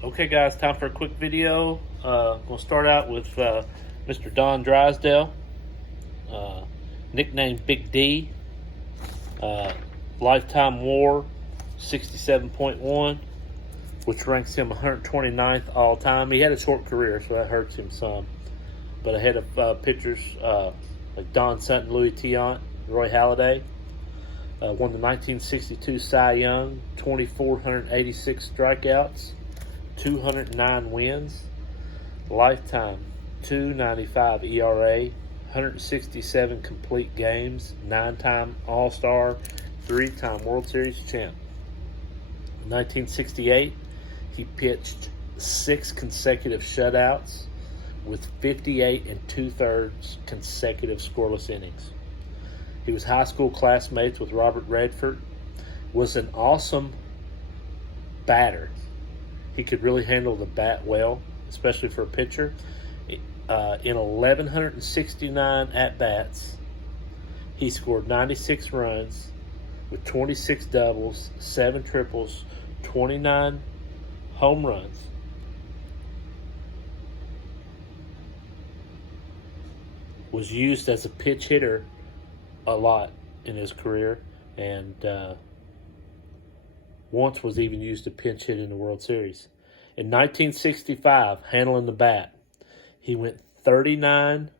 Okay, guys, time for a quick video. We'll start out with Mr. Don Drysdale, uh, nicknamed Big D, uh, lifetime WAR 67.1, which ranks him 129th all time. He had a short career, so that hurts him some. But ahead of pitchers like Don Sutton, Louis Tiant, Roy Halladay. Won the 1962 Cy Young, 2,486 strikeouts, 209 wins, lifetime 2.95 ERA, 167 complete games, 9-time All-Star, 3-time World Series champ. In 1968, he pitched 6 consecutive shutouts with 58 2/3 consecutive scoreless innings. He was high school classmates with Robert Redford, was an awesome batter. He could really handle the bat well, especially for a pitcher. In 1,169 at-bats, he scored 96 runs with 26 doubles, 7 triples, 29 home runs. Was used as a pitch hitter a lot in his career, and once was even used to pinch hit in the World Series. In 1965, handling the bat, he went 39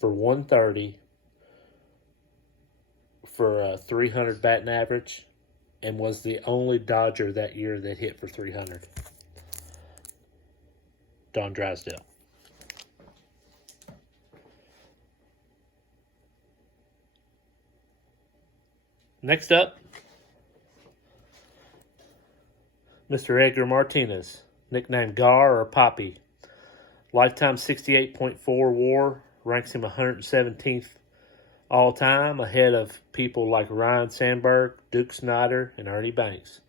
for 130 for a 300 batting average, and was the only Dodger that year that hit for 300. Don Drysdale. Next up, Mr. Edgar Martinez, nicknamed Gar or Poppy. Lifetime 68.4 WAR, ranks him 117th all time, ahead of people like Ryan Sandberg, Duke Snider, and Ernie Banks.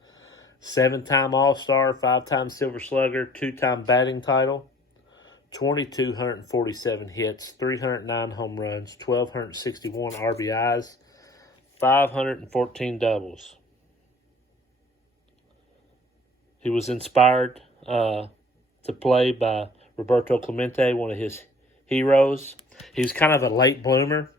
7-time All-Star, 5-time Silver Slugger, 2-time batting title, 2,247 hits, 309 home runs, 1,261 RBIs, 514 doubles. He was inspired to play by Roberto Clemente, one of his heroes. He was kind of a late bloomer.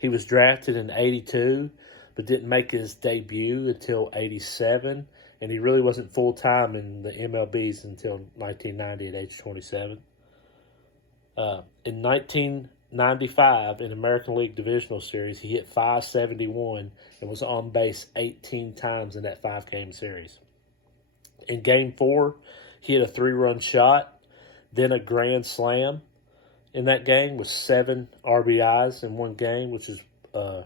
He was drafted in '82, but didn't make his debut until '87, and he really wasn't full-time in the MLBs until 1990 at age 27. In 1995, in American League Divisional Series, he hit .571 and was on base 18 times in that 5-game series. In Game 4, he hit a 3-run shot, then a grand slam in that game with 7 RBIs in one game, which is a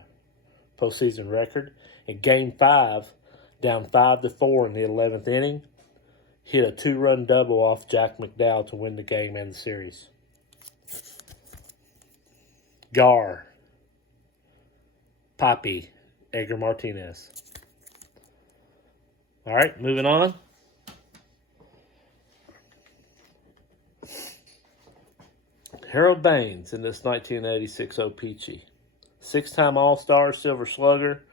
postseason record. In Game 5, down 5-4 in the 11th inning, hit a 2-run double off Jack McDowell to win the game and the series. Gar, Poppy, Edgar Martinez. All right, moving on. Harold Baines in this 1986 O-Peachy. 6-time All-Star, Silver Slugger,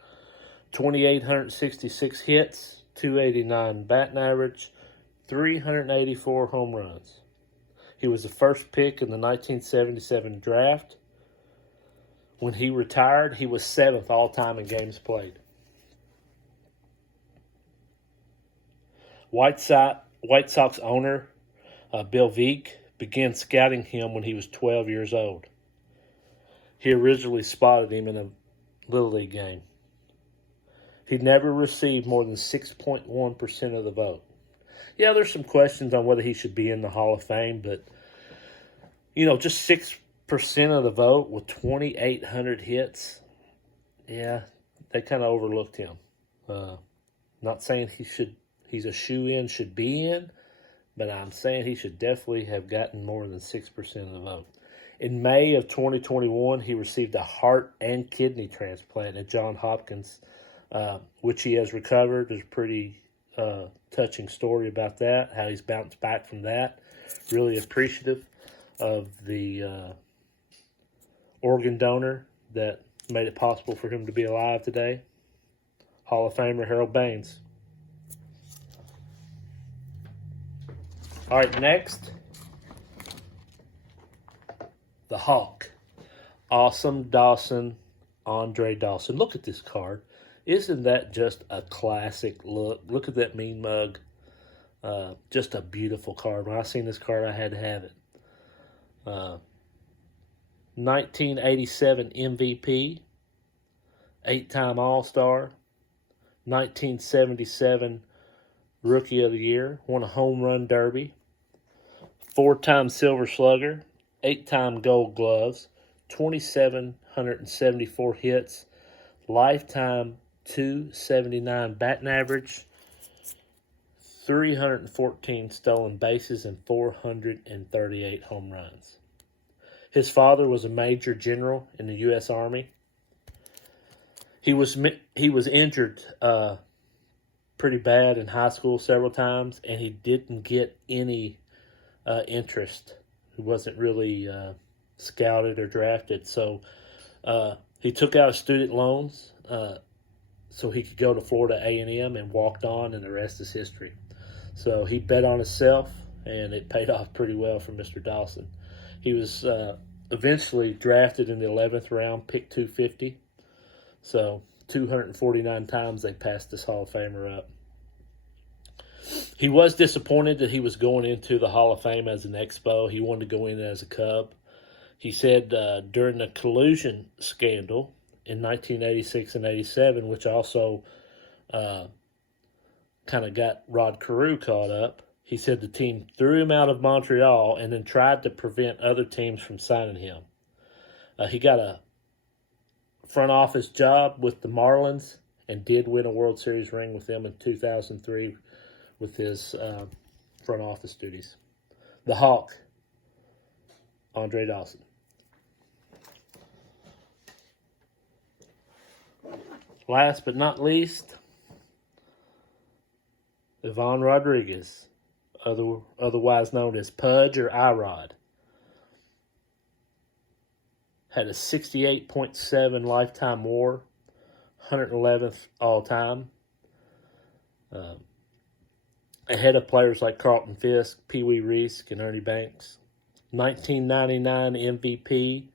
2,866 hits, 289 batting average, 384 home runs. He was the first pick in the 1977 draft. When he retired, he was 7th all-time in games played. White Sox owner Bill Veeck began scouting him when he was 12 years old. He originally spotted him in a Little League game. He never received more than 6.1% of the vote. Yeah, there's some questions on whether he should be in the Hall of Fame, but, just 6% of the vote with 2,800 hits, yeah, they kind of overlooked him. Not saying he's a shoe-in, should be in, but I'm saying he should definitely have gotten more than 6% of the vote. In May of 2021, he received a heart and kidney transplant at Johns Hopkins, which he has recovered. There's a pretty touching story about that, how he's bounced back from that. Really appreciative of the organ donor that made it possible for him to be alive today. Hall of Famer Harold Baines. All right, next, the Hawk. Awesome Dawson, Andre Dawson. Look at this card. Isn't that just a classic look? Look at that mean mug. Just a beautiful card. When I seen this card, I had to have it. 1987 MVP, 8-time All-Star, 1977 Rookie of the Year, won a home run derby, 4-time Silver Slugger, 8-time Gold Gloves, 2,774 hits, lifetime 279 batting average, 314 stolen bases, and 438 home runs. His father was a major general in the U.S. Army. He was injured pretty bad in high school several times, and he didn't get any interest. He wasn't really scouted or drafted, so he took out student loans so he could go to Florida A&M and walked on, and the rest is history. So he bet on himself, and it paid off pretty well for Mr. Dawson. He was eventually drafted in the 11th round, pick 250. So 249 times they passed this Hall of Famer up. He was disappointed that he was going into the Hall of Fame as an Expo. He wanted to go in as a Cub. He said during the collusion scandal in 1986 and 87, which also kind of got Rod Carew caught up, he said the team threw him out of Montreal and then tried to prevent other teams from signing him. He got a front office job with the Marlins and did win a World Series ring with them in 2003 with his front office duties. The Hawk, Andre Dawson. Last but not least, Ivan Rodriguez, otherwise known as Pudge or Irod. Had a 68.7 lifetime WAR, 111th all-time. Ahead of players like Carlton Fisk, Pee Wee Reese, and Ernie Banks. 1999 MVP,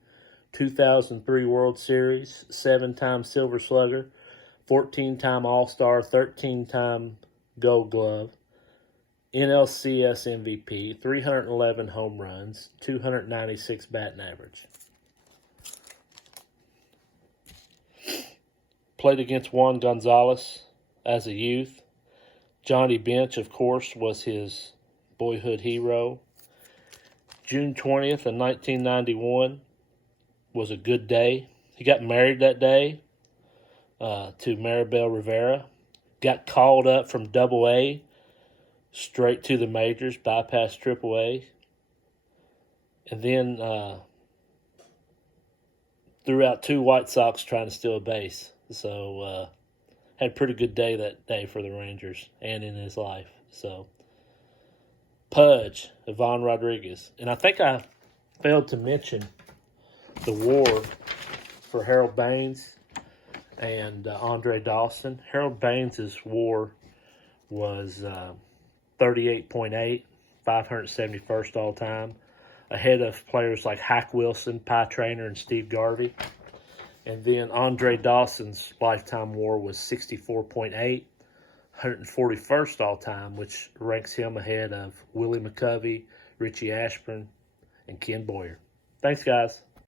2003 World Series, 7-time Silver Slugger, 14-time All-Star, 13-time Gold Glove, NLCS MVP, 311 home runs, 296 batting average. Played against Juan Gonzalez as a youth. Johnny Bench, of course, was his boyhood hero. June 20th of 1991 was a good day. He got married that day to Maribel Rivera. Got called up from Double-A straight to the majors, bypassed Triple-A. And then threw out 2 White Sox trying to steal a base. So had a pretty good day that day for the Rangers and in his life. So Pudge, Ivan Rodriguez. And I think I failed to mention the WAR for Harold Baines and Andre Dawson. Harold Baines' WAR was 38.8, 571st all time, ahead of players like Hack Wilson, Pie Traynor, and Steve Garvey. And then Andre Dawson's lifetime WAR was 64.8, 141st all time, which ranks him ahead of Willie McCovey, Richie Ashburn, and Ken Boyer. Thanks, guys.